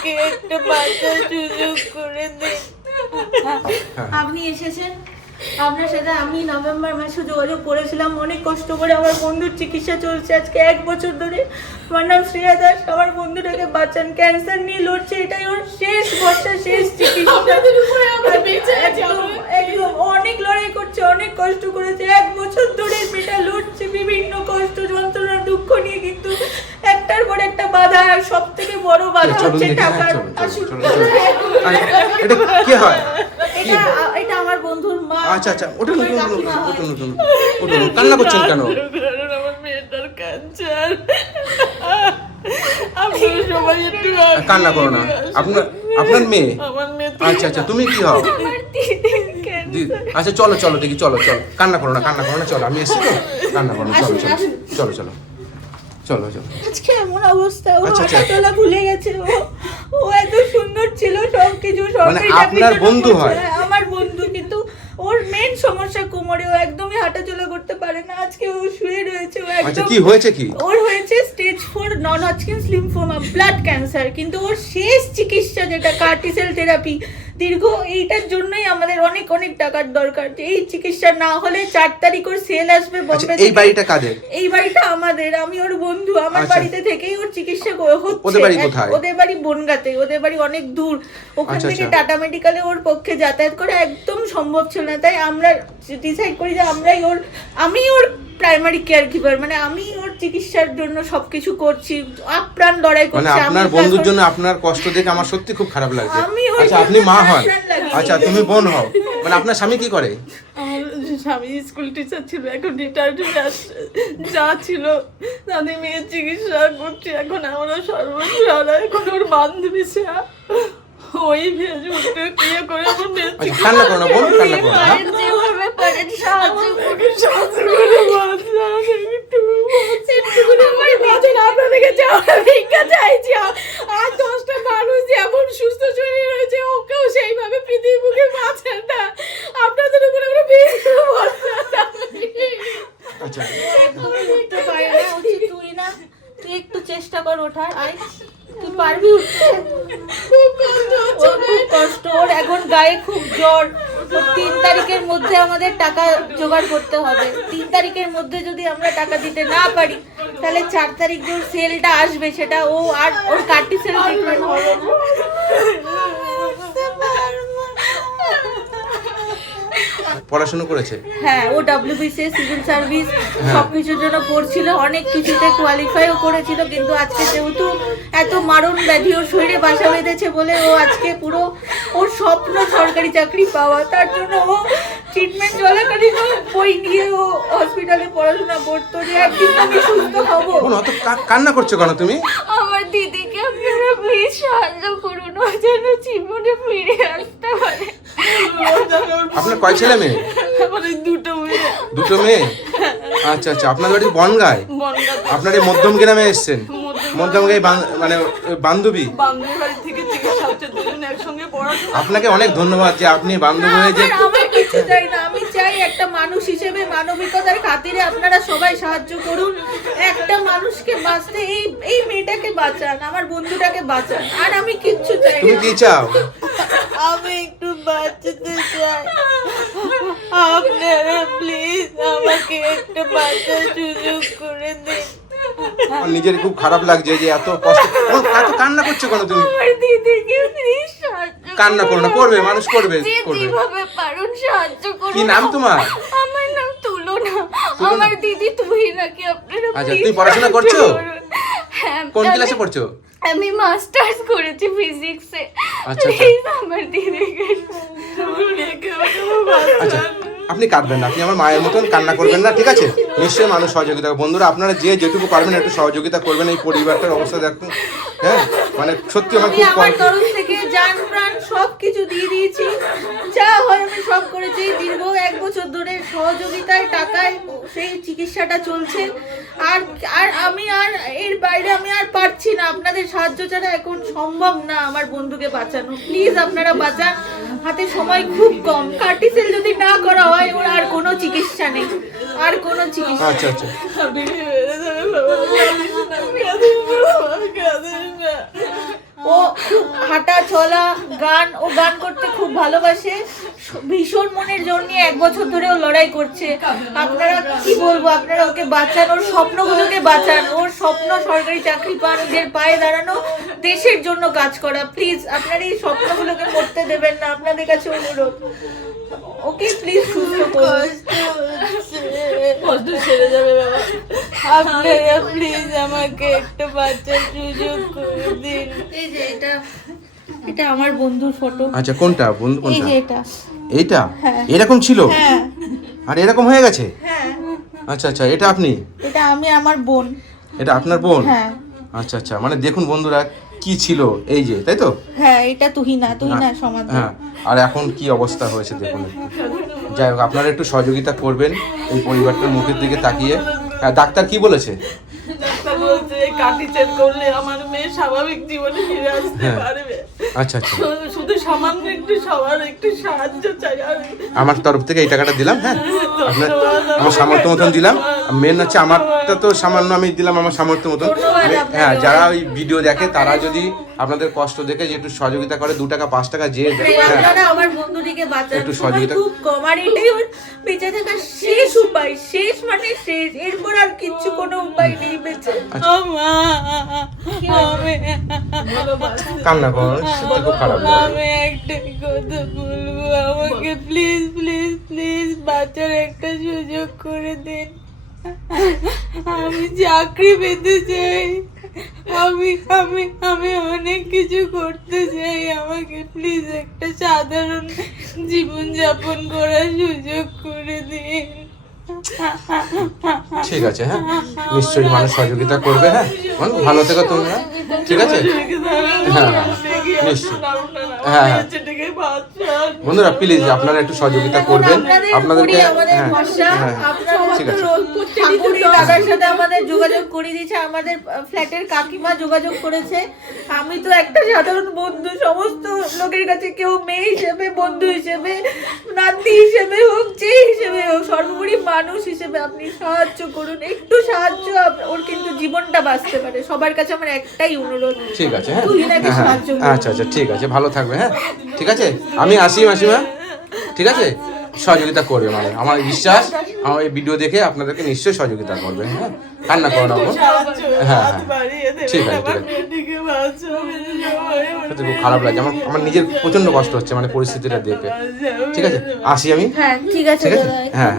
আমাকে একটা বাঁচার সুযোগ করে দিন। আপনি এসেছেন, আপনার সাথে আমি নভেম্বর মাসে যোগাযোগ করেছিলাম। অনেক কষ্ট করে আমার বন্ধুর চিকিৎসা চলছে আজকে 1 বছর ধরে। আমার নাম শ্রেয়া দাস। আমার বন্ধুটাকে বাঁচান, ক্যান্সার নিয়ে লড়ছে, এটাই ওর শেষ ভরসা, শেষ চিকিৎসা। একদম অনেক লড়াই করছে, অনেক কষ্ট করেছে, 1 বছর ধরে মেয়েটা লড়ছে বিভিন্ন কষ্ট যন্ত্রণা দুঃখ নিয়ে, কিন্তু একটার পর একটা বাধা। আর সব থেকে বড় বাধা হচ্ছে টাকার। এটা কি হয়? এটা আমার বন্ধুর মা। আচ্ছা আচ্ছা, ওটা নতুন কান্না করছেন কেন? কারণ আমার মেয়েটার ক্যান্সার। আপনারা সবাই একটু কান্না করো না। আপনার মেয়ে? আমার মেয়ে আচ্ছা আচ্ছা, তুমি কি হও? আচ্ছা চলো চলো দেখি, চলো চলো, কান্না করো না চলো, আমি এসেছি তো, কান্না করো না, চলো চলো চলো চলো চলো চলো। আজকে এমন অবস্থা, ও আচ্ছা, আচ্ছা। হাঁটাচলা ভুলে গেছে। ও এত সুন্দর ছিল, সবকিছু মানে আপনার বন্ধু হয়? আমার বন্ধু, কিন্তু ওর মেন সমস্যা কোমরে। ও একদমই হাঁটাচলা করতে পারে না। আজকে ও শুয়ে রয়েছে। ও আচ্ছা, একদম কি হয়েছে কি? ওর হয়েছে stage 4 non Hodgkin's lymphoma, blood cancer. কিন্তু ওর শেষ চিকিৎসা যেটা কার্টিসেল থেরাপি, দীর্ঘ এইটার জন্যই আমাদের অনেক অনেক টাকার দরকার। এই চিকিৎসা না হলে 4 তারিখ ওর সেল আসবে বোম্বে থেকে। এই বাড়িটা কাদের? এই বাড়িটা আমাদের, আমি ওর বন্ধু। আমার আচ্ছা। বাড়িতে থেকেই ওর চিকিৎসা হচ্ছে। ওদের বাড়ি কোথায়? ওদের বাড়ি বনগাঁতে। ওদের বাড়ি অনেক দূর। ওখান আচ্ছা, থেকে আচ্ছা। টাটা মেডিকেলে ওর পক্ষে যাতায়াত করা একদম সম্ভব ছিল না। তাই আমরা ডিসাইড করি যে আমি ওর প্রাইমারি কেয়ার গিভার, মানে আমি ওর চিকিৎসার জন্য সবকিছু করছি, আপ্রাণ লড়াই মানে করছি। আপনার আমি বন্ধুর এখন- জন্য আপনার কষ্ট দেখে আমার সত্যি খুব খারাপ লাগছে। আমি ওর আচ্ছা, আপনি মা হন? প্রাণ লাগিয়ে আচ্ছা, তুমি বোন হও। মানে আপনার স্বামী কি করে? আমার স্বামী স্কুল টিচার ছিল, এখন রিটায়ার্ড হয়ে আসছে। যা ছিল তাদের মেয়ের চিকিৎসা করছি। এখন আমরা সর্বস্ব হারা। এখন ওর বান্ধবী সে ওই ফেসবুকে বিয়ে করে আমার মেয়ের আচ্ছা, কান্না করো না বোন, কান্না করো না। পারেন যেভাবে পারেন সাহায্য করুন। সাহায্য করে আপনাদেরকে যাওয়ার ভিক্ষা চাইছি। আর 10টা মানুষ যেমন সুস্থ শরীর রয়েছে, ওকেও সেইভাবে পৃথিবীর বুকে বাঁচান না। আপনাদের উপরে আমরা আচ্ছা, একদম উঠতে পারে না। তুই না, তুই একটু চেষ্টা কর ওঠার। আয়, তুই পারবি উঠতে? ওর খুব কষ্ট। ওর এখন গায়ে খুব জ্বর। 3 তারিখের মধ্যে আমাদের টাকা জোগাড় করতে হবে। 3 তারিখের মধ্যে যদি আমরা টাকা দিতে না পারি, তাহলে 4 তারিখ যে ওর সেলটা আসবে, সেটা ও আর ওর কার্টিসেল ট্রিটমেন্ট হবে না। পড়াশোনা করেছে? হ্যাঁ, ও WBCS সিভিল সার্ভিস সবকিছুর জন্য পড়ছিল, অনেক কিছুতে কোয়ালিফাইও করেছিল। কিন্তু আজকে যেহেতু এত মারণ ব্যাধি ওর শরীরে বাসা বেঁধেছে বলে, ও আজকে পুরো ওর স্বপ্ন সরকারি চাকরি পাওয়া। তার জন্য ও ট্রিটমেন্ট চলাকালীন বই নিয়ে ও হসপিটালে পড়াশোনা করতো যে একদিন আমি সুস্থ হবো। বোন, অত কান্না করছো কেন তুমি? আমার দিদিকে আপনারা প্লিজ সাহায্য করুন, ও যেন জীবনে ফিরে আসতে পারে। আপনার কয় ছেলে মেয়ে? আমাদের দুটো মেয়ে। দুটো মেয়ে? আচ্ছা আচ্ছা, আপনার বাড়ি বনগাঁয়? বনগাঁতে। আপনার এই মধ্যম গ্রামে এসেছেন? মধ্যম গ্রামে মানে বান্ধবী? বান্ধবীর বাড়ি থেকে চিকিৎসা হচ্ছে, দুজন একসঙ্গে পড়াশোনা। আপনাকে অনেক ধন্যবাদ যে আপনি বান্ধবী হয়ে যে আমার কিছু চাই না। আমি চাই একটা মানুষ হিসেবে মানবিকতার খাতিরে আপনারা সবাই সাহায্য করুন। একটা মানুষকে বাঁচতে, এই মেয়েটাকে বাঁচান, আমার বন্ধুটাকে বাঁচান। আর আমি কিচ্ছু চাই তুমি না। কি চাও? আমি একটু বাঁচাতে চাই। আপনারা প্লিজ আমাকে একটা বাঁচার সুযোগ করে দিন। আমার নিজের খুব খারাপ লাগছে যে এত কষ্ট। বোন, এত কান্না করছো কেন তুমি? আমার দিদিকে প্লিজ সাহায্য কান্না করো না, করবে, মানুষ করবে করবে। যেভাবে পারুন সাহায্য করুন। কি নাম তোমার? আমার নাম তুলনা। আমার দিদি তুই নাকি আপনারা আচ্ছা, please তুমি পড়াশোনা সাহায্য করছো? করুন। হ্যাঁ, কোন ক্লাসে পড়ছো? আমি মাস্টার্স করেছি ফিজিক্সে। আচ্ছা, আচ্ছা। প্লিজ আমার দিদিকে আচ্ছা, আপনি কাঁদবেন না, আপনি আমার মায়ের মতন কান্না করবেন না, ঠিক আছে? নিশ্চয়ই মানুষ সহযোগিতা করবে। বন্ধুরা, আপনারা যে যেটুকু পারবেন একটু সহযোগিতা করবেন। এই পরিবারটার অবস্থা দেখুন। হ্যাঁ, মানে সত্যি আমার আমি খুব আমার তরফ থেকে জান প্রাণ সবকিছু দিয়ে দিয়েছি। যা হয় আমি সব করেছি। দীর্ঘ 1 বছর ধরে সহযোগিতায় টাকায় সেই চিকিৎসাটা চলছে। আর আমি এর বাইরে আমি আর পারছি না। আপনাদের সাহায্য ছাড়া এখন সম্ভব না আমার বন্ধুকে বাঁচানো। প্লিজ আপনারা বাঁচান। হাতে সময় খুব কম। কার্টিসেল যদি না করা হয়, ওর আর কোনো চিকিৎসা নেই, আর কোনো চিকিৎসা আচ্ছা আচ্ছা, আমি মেরে দেবে বাবা, কাঁদিস না, কাঁদিস না, কাঁদিস না। ও খুব চলা, গান, ও গান করতে খুব ভালোবাসে, ভীষণ মনের জোর নিয়ে 1 বছর ধরে ও লড়াই করছে। আপনারা কি বলবো, আপনারা ওকে বাঁচান, ওর স্বপ্নগুলোকে বাঁচান, ওর স্বপ্ন সরকারি চাকরি পাওয়া, নিজের পায়ে দাঁড়ানো, দেশের জন্য কাজ করা। প্লিজ আপনারা এই স্বপ্নগুলোকে মরতে দেবেন না, আপনাদের কাছে অনুরোধ। ওকে প্লিজ সুস্থ করুন। কষ্ট ছেড়ে যাবে বাবা, আপনারা প্লিজ আমাকে একটা বাচ্চার সুযোগ করে দিন। এই যে এটা আমার বন্ধুর ফটো। আচ্ছা কোনটা বন্ধু, এই কোনটা? যে এটা। এইটা হ্যাঁ। এরকম ছিল হ্যাঁ আর এরকম হয়ে গেছে? হ্যাঁ, আচ্ছা আচ্ছা, এটা আপনি? এটা আমি, আমার বোন। এটা আপনার বোন? হ্যাঁ আচ্ছা আচ্ছা, মানে দেখুন বন্ধুরা কি ছিল, এই যে, তাই তো? হ্যাঁ, এটা তুহিনা সমাজ। হ্যাঁ, আর এখন কি অবস্থা হয়েছে দেখুন একটু। যাই হোক, আপনারা একটু সহযোগিতা করবেন এই পরিবারটার মুখের দিকে তাকিয়ে। হ্যাঁ, ডাক্তার কি বলেছে? ডাক্তার বলছে কাটি চেক করলে আমার মেয়ে স্বাভাবিক জীবনে ফিরে আসতে হ্যাঁ। পারবে। আচ্ছা আচ্ছা, শুধু সামান্য একটু সবার একটু সাহায্য চাই আমি। আমার তরফ থেকে এই টাকাটা দিলাম। হ্যাঁ, আপনার আমার সামর্থ্য মতন দিলাম। মেন হচ্ছে আমারটা তো সামান্য আমি দিলাম আমার সামর্থ্য মতন। হ্যাঁ, যারা ওই ভিডিও দেখে তারা যদি আপনাদের কষ্ট দেখে যে একটু সহযোগিতা করে, 2 টাকা 5 টাকা যে আপনারা আমার বন্ধুটিকে বাঁচান, একটু সময় সহযোগিতা- খুব কম, আর এটাই ওর বেঁচে থাকার শেষ উপায়, শেষ মানে শেষ, এরপর আর কিচ্ছু কোনো উপায় নেই বেঁচে। মা, আমি কান্না করেন, সত্যি খুব খারাপ লাগে। আমি একটা কথা বলবো, আমাকে প্লিজ প্লিজ প্লিজ বাচ্চার একটা সুযোগ করে দিন। আমি চাকরি পেতে চাই, আমি আমি আমি অনেক কিছু করতে চাই, আমাকে প্লিজ একটা সাধারণ জীবন যাপন করার সুযোগ করে দিন। ঠিক আছে, হ্যাঁ, নিশ্চয়ই মানুষ সহযোগিতা করবে। হ্যাঁ, ভালো থেকো তোমরা, ঠিক আছে? হ্যাঁ হ্যাঁ, নিশ্চয়ই। হ্যাঁ হ্যাঁ, বন্ধুরা প্লিজ আপনারা একটু সহযোগিতা করবেন। আপনাদেরকে হ্যাঁ হ্যাঁ, ঠিক আছে। ঠাকুরই দাদার সাথে আমাদের যোগাযোগ করে দিয়েছে, আমাদের ফ্ল্যাটের কাকিমা যোগাযোগ করেছে। আমি তো একটা সাধারণ বন্ধু, সমস্ত লোকের কাছে কেউ মেয়ে হিসেবে, বন্ধু হিসেবে, নাতি হিসেবে হোক, যে হিসেবে হোক, সর্বোপরি মানুষ হিসেবে আপনি সাহায্য করুন, একটু সাহায্য, ওর কিন্তু জীবনটা বাঁচতে পারে। সবার কাছে আমার একটাই অনুরোধ, ঠিক আছে। হ্যাঁ তুই নাকি হ্যাঁ, সাহায্য করুন। আচ্ছা আচ্ছা, ঠিক আছে, ভালো থাকবে। হ্যাঁ, ঠিক আছে, আমি আসি মাসিমা, ঠিক আছে? সহযোগিতা করবে, মানে আমার বিশ্বাস, আমার এই ভিডিও দেখে আপনাদেরকে নিশ্চয়ই সহযোগিতা করবে। হ্যাঁ, কান্না করো না গো। হ্যাঁ হ্যাঁ, ঠিক আছে, ঠিক আছে। সত্যি খুব খারাপ লাগছে, আমার নিজের প্রচন্ড কষ্ট হচ্ছে মানে পরিস্থিতিটা দেখে। ঠিক আছে, আসি আমি। হ্যাঁ ঠিক আছে ঠিক আছে, দাদা। হ্যাঁ হ্যাঁ।